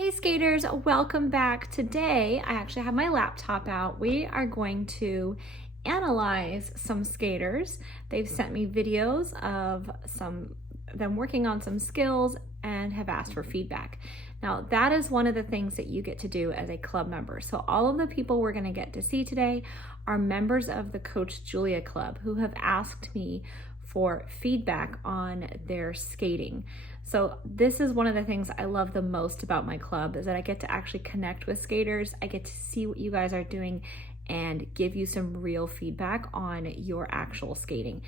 Hey skaters, welcome back. Today, I actually have my laptop out. We are going to analyze some skaters. They've sent me videos of them working on some skills and have asked for feedback. Now, that is one of the things that you get to do as a club member. So all of the people we're gonna get to see today are members of the Coach Julia Club who have asked me for feedback on their skating. So this is one of the things I love the most about my club, is that I get to actually connect with skaters. I get to see what you guys are doing and give you some real feedback on your actual skating.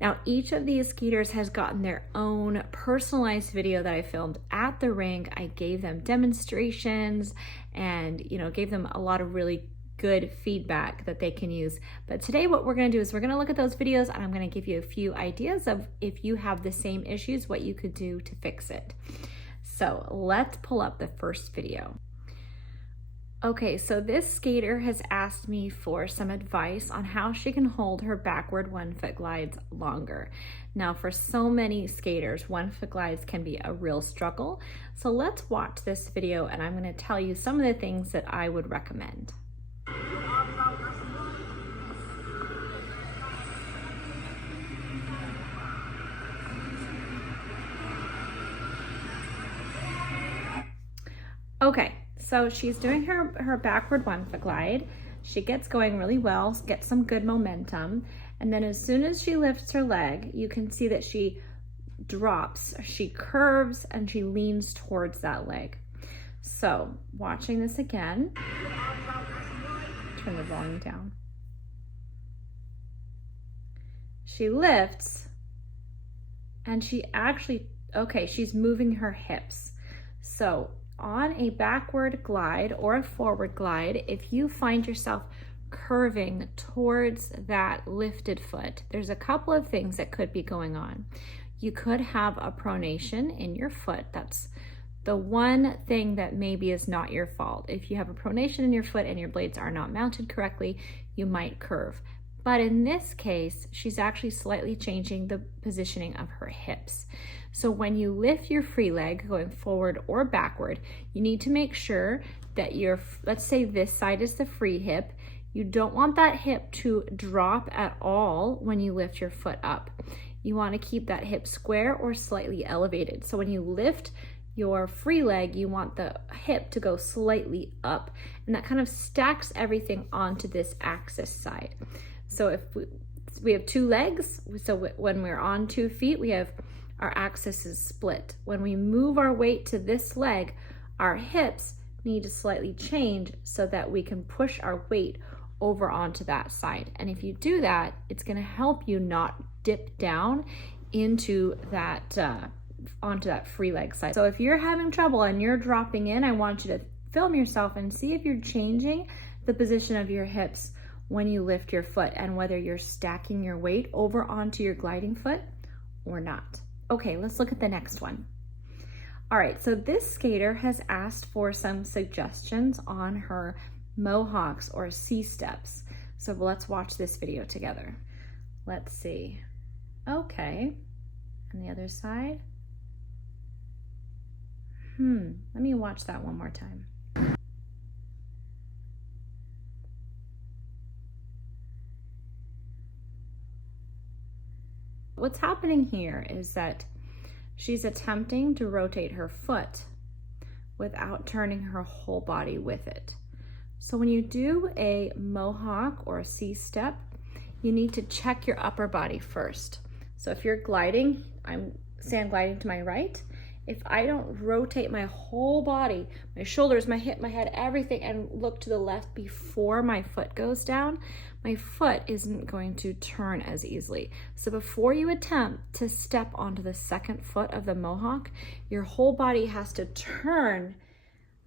Now, each of these skaters has gotten their own personalized video that I filmed at the rink. I gave them demonstrations and, gave them a lot of really good feedback that they can use. But today what we're going to do is we're going to look at those videos and I'm going to give you a few ideas of, if you have the same issues, what you could do to fix it. So let's pull up the first video. Okay, so this skater has asked me for some advice on how she can hold her backward 1-foot glides longer. Now, for so many skaters, 1-foot glides can be a real struggle. So let's watch this video and I'm going to tell you some of the things that I would recommend. Okay, so she's doing her backward 1-foot glide. She gets going really well, gets some good momentum. And then as soon as she lifts her leg, you can see that she drops, she curves, and she leans towards that leg. So watching this again, turn the volume down. She lifts and she actually, okay, she's moving her hips. So on a backward glide or a forward glide, if you find yourself curving towards that lifted foot, there's a couple of things that could be going on. You could have a pronation in your foot. That's the one thing that maybe is not your fault. If you have a pronation in your foot and your blades are not mounted correctly, you might curve. But in this case, she's actually slightly changing the positioning of her hips. So when you lift your free leg going forward or backward, you need to make sure that let's say this side is the free hip. You don't want that hip to drop at all when you lift your foot up. You want to keep that hip square or slightly elevated. So when you lift your free leg, you want the hip to go slightly up, and that kind of stacks everything onto this axis side. So if we have two legs, so when we're on 2 feet, we have our axis is split. When we move our weight to this leg, our hips need to slightly change so that we can push our weight over onto that side. And if you do that, it's going to help you not dip down into that onto that free leg side. So if you're having trouble and you're dropping in, I want you to film yourself and see if you're changing the position of your hips when you lift your foot and whether you're stacking your weight over onto your gliding foot or not. Okay, let's look at the next one. All right, so this skater has asked for some suggestions on her mohawks or C-steps. So let's watch this video together. Let's see. Okay, and the other side. Let me watch that one more time. What's happening here is that she's attempting to rotate her foot without turning her whole body with it. So when you do a mohawk or a C-step, you need to check your upper body first. So if you're gliding, I'm stand gliding to my right. If I don't rotate my whole body, my shoulders, my hip, my head, everything, and look to the left before my foot goes down, my foot isn't going to turn as easily. So before you attempt to step onto the second foot of the mohawk, your whole body has to turn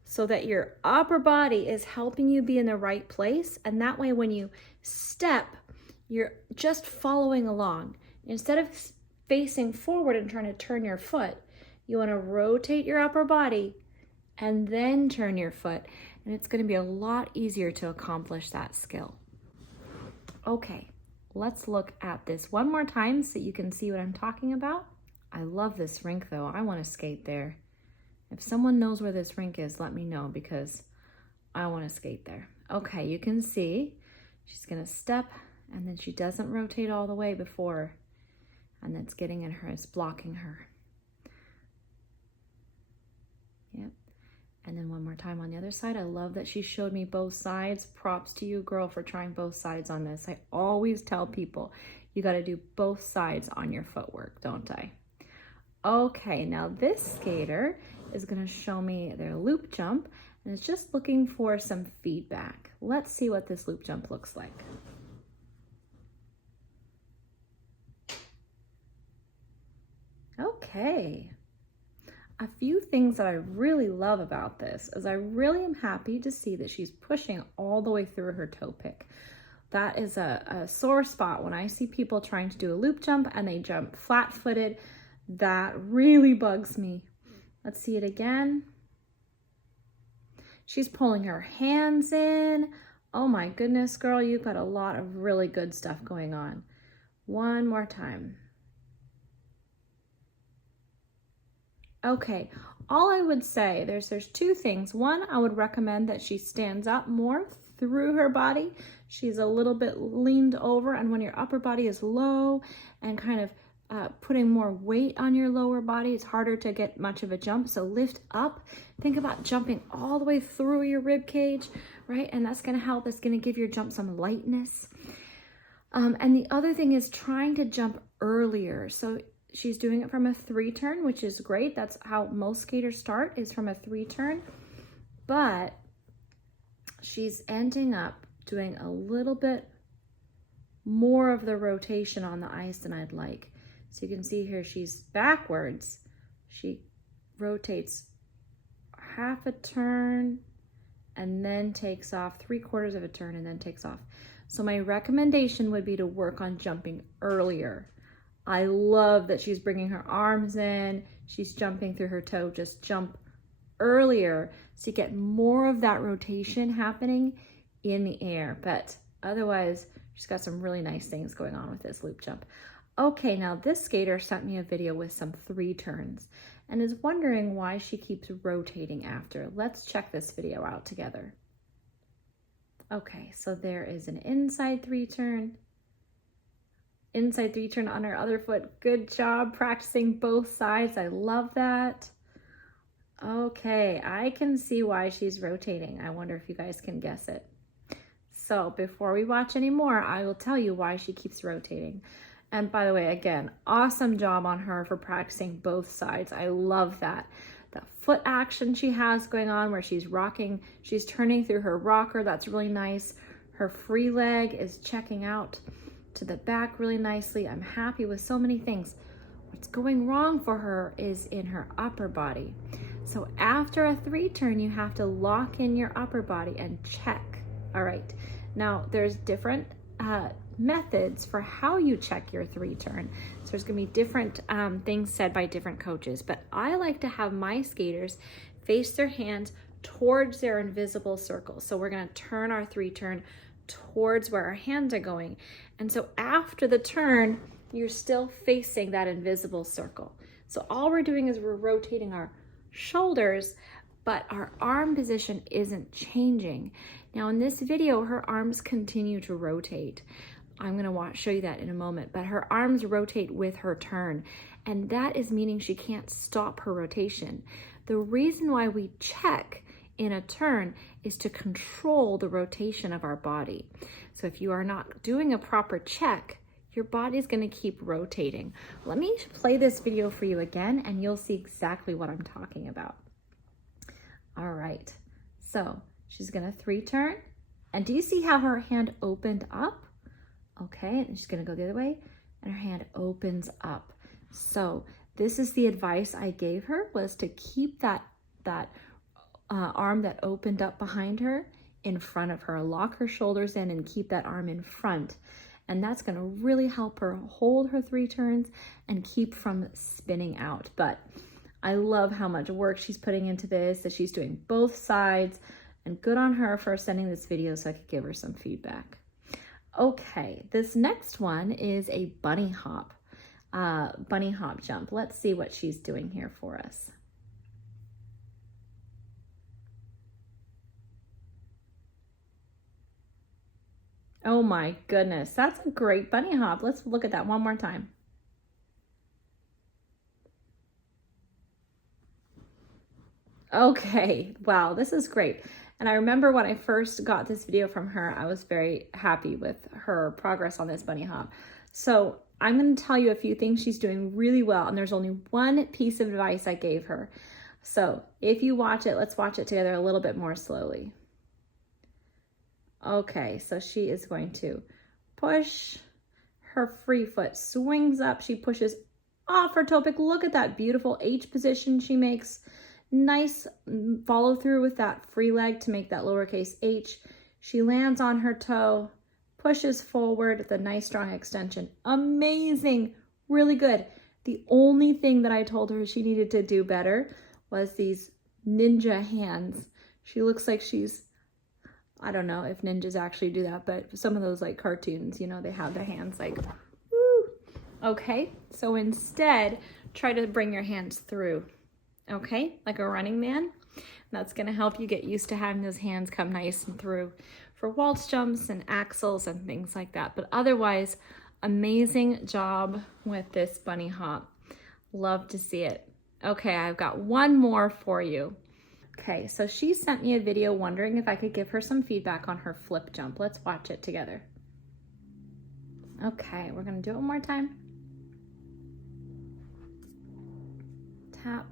so that your upper body is helping you be in the right place. And that way, when you step, you're just following along. Instead of facing forward and trying to turn your foot, you want to rotate your upper body and then turn your foot. And it's going to be a lot easier to accomplish that skill. Okay, let's look at this one more time so you can see what I'm talking about. I love this rink though. I want to skate there. If someone knows where this rink is, let me know because I want to skate there. Okay, you can see she's gonna step and then she doesn't rotate all the way before, and that's getting in her, it's blocking her. Yep. And then one more time on the other side. I love that she showed me both sides. Props to you, girl, for trying both sides on this. I always tell people you got to do both sides on your footwork, don't I? Okay, now this skater is going to show me their loop jump, and it's just looking for some feedback. Let's see what this loop jump looks like. Okay. A few things that I really love about this is I really am happy to see that she's pushing all the way through her toe pick. That is a sore spot when I see people trying to do a loop jump and they jump flat-footed. That really bugs me. Let's see it again. She's pulling her hands in. Oh my goodness, girl, you've got a lot of really good stuff going on. One more time. Okay, all I would say, there's two things. One, I would recommend that she stands up more through her body. She's a little bit leaned over, and when your upper body is low and kind of putting more weight on your lower body, it's harder to get much of a jump. So lift up. Think about jumping all the way through your rib cage, right? And that's gonna help. It's gonna give your jump some lightness. And the other thing is trying to jump earlier. So she's doing it from a 3-turn, which is great. That's how most skaters start, is from a 3-turn. But she's ending up doing a little bit more of the rotation on the ice than I'd like. So you can see here she's backwards. She rotates half a turn and then takes off, 3/4 of a turn and then takes off. So my recommendation would be to work on jumping earlier. I love that she's bringing her arms in, she's jumping through her toe. Just jump earlier so you get more of that rotation happening in the air. But otherwise, she's got some really nice things going on with this loop jump. Okay, now this skater sent me a video with some 3 turns and is wondering why she keeps rotating after. Let's check this video out together. Okay, so there is an inside 3-turn. Inside 3-turn on her other foot. Good job practicing both sides. I love that. Okay, I can see why she's rotating. I wonder if you guys can guess it. So before we watch any more, I will tell you why she keeps rotating. And by the way, again, awesome job on her for practicing both sides. I love that. The foot action she has going on where she's rocking, she's turning through her rocker. That's really nice. Her free leg is checking out to the back really nicely. I'm happy with so many things. What's going wrong for her is in her upper body. So after a 3-turn, you have to lock in your upper body and check. All right. Now there's different methods for how you check your 3-turn. So there's gonna be different things said by different coaches, but I like to have my skaters face their hands towards their invisible circle. So we're gonna turn our 3-turn towards where our hands are going. And so after the turn, you're still facing that invisible circle. So all we're doing is we're rotating our shoulders, but our arm position isn't changing. Now in this video, her arms continue to rotate. I'm gonna show you that in a moment, but her arms rotate with her turn, and that is meaning she can't stop her rotation. The reason why we check in a turn is to control the rotation of our body. So if you are not doing a proper check, your body's gonna keep rotating. Let me play this video for you again, and you'll see exactly what I'm talking about. All right, so she's gonna 3-turn, and do you see how her hand opened up? Okay, and she's gonna go the other way, and her hand opens up. So this is the advice I gave her, was to keep that arm that opened up behind her in front of her. Lock her shoulders in and keep that arm in front. And that's gonna really help her hold her 3 turns and keep from spinning out. But I love how much work she's putting into this, that she's doing both sides, and good on her for sending this video so I could give her some feedback. Okay, this next one is a bunny hop jump. Let's see what she's doing here for us. Oh my goodness, that's a great bunny hop. Let's look at that one more time. Okay, wow, this is great. And I remember when I first got this video from her, I was very happy with her progress on this bunny hop. So I'm going to tell you a few things she's doing really well, and there's only one piece of advice I gave her. So if you watch it, let's watch it together a little bit more slowly. Okay, so she is going to push her free foot, swings up, she pushes off her toe pick. Look at that beautiful H position she makes. Nice follow through with that free leg to make that lowercase h. She lands on her toe, pushes forward with a nice strong extension. Amazing, really good. The only thing that I told her she needed to do better was these ninja hands. She looks like she's, I don't know if ninjas actually do that, but some of those like cartoons, you know, they have their hands like, woo. Okay, so instead, try to bring your hands through. Okay, like a running man. That's going to help you get used to having those hands come nice and through for waltz jumps and axles and things like that. But otherwise, amazing job with this bunny hop. Love to see it. Okay, I've got one more for you. Okay, so she sent me a video wondering if I could give her some feedback on her flip jump. Let's watch it together. Okay, we're going to do it one more time. Tap.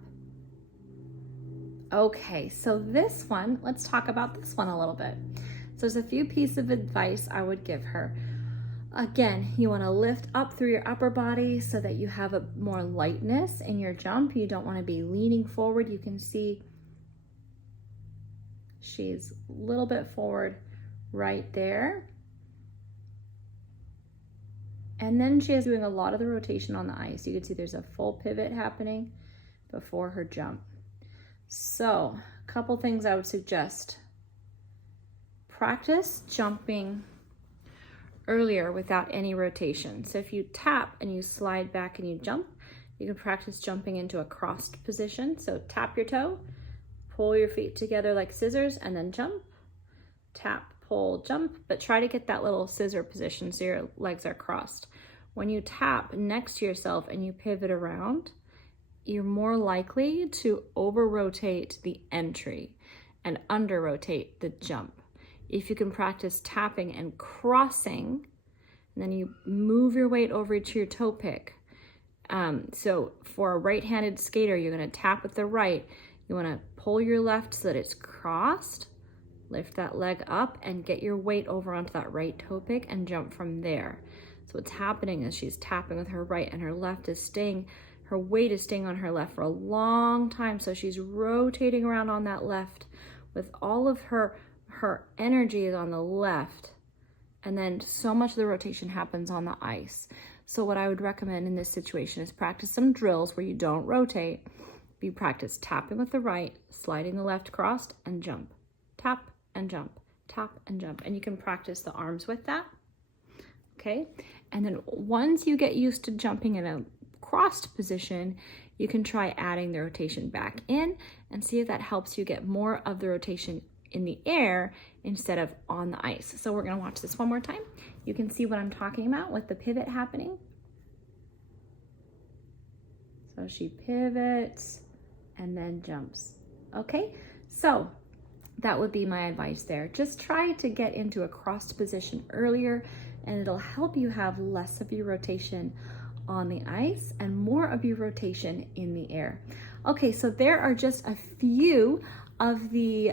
Okay, so this one, let's talk about this one a little bit. So there's a few pieces of advice I would give her. Again, you want to lift up through your upper body so that you have a more lightness in your jump. You don't want to be leaning forward. You can see she's a little bit forward right there. And then she is doing a lot of the rotation on the ice. You can see there's a full pivot happening before her jump. So, a couple things I would suggest. Practice jumping earlier without any rotation. So if you tap and you slide back and you jump, you can practice jumping into a crossed position. So tap your toe, pull your feet together like scissors, and then jump. Tap, pull, jump, but try to get that little scissor position so your legs are crossed. When you tap next to yourself and you pivot around, you're more likely to over-rotate the entry and under-rotate the jump. If you can practice tapping and crossing, and then you move your weight over to your toe pick. So for a right-handed skater, you're gonna tap with the right. You wanna pull your left so that it's crossed, lift that leg up and get your weight over onto that right toe pick and jump from there. So what's happening is she's tapping with her right and her left is staying, her weight is staying on her left for a long time. So she's rotating around on that left with all of her energy is on the left. And then so much of the rotation happens on the ice. So what I would recommend in this situation is practice some drills where you don't rotate. You practice tapping with the right, sliding the left crossed and jump. Tap and jump, tap and jump. And you can practice the arms with that. Okay. And then once you get used to jumping in a crossed position, you can try adding the rotation back in and see if that helps you get more of the rotation in the air instead of on the ice. So we're going to watch this one more time. You can see what I'm talking about with the pivot happening. So she pivots and then jumps. Okay, so that would be my advice there. Just try to get into a crossed position earlier and it'll help you have less of your rotation on the ice and more of your rotation in the air. Okay, so there are just a few of the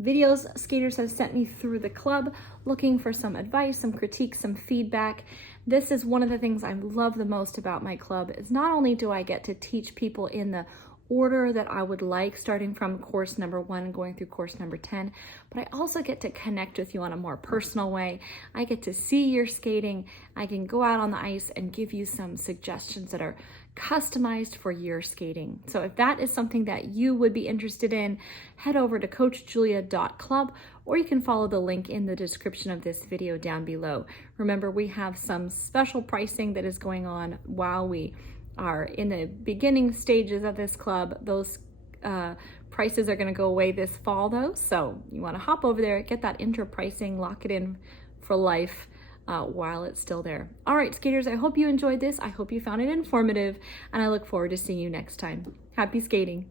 videos skaters have sent me through the club looking for some advice, some critique, some feedback. This is one of the things I love the most about my club is not only do I get to teach people in the order that I would like, starting from course number 1 and going through course number 10, but I also get to connect with you on a more personal way. I get to see your skating. I can go out on the ice and give you some suggestions that are customized for your skating. So if that is something that you would be interested in, head over to coachjulia.club or you can follow the link in the description of this video down below. Remember, we have some special pricing that is going on while we are in the beginning stages of this club. Those prices are going to go away this fall though, so you want to hop over there, get that intro pricing, lock it in for life while it's still there. All right, skaters, I hope you enjoyed this. I hope you found it informative, and I look forward to seeing you next time. Happy skating.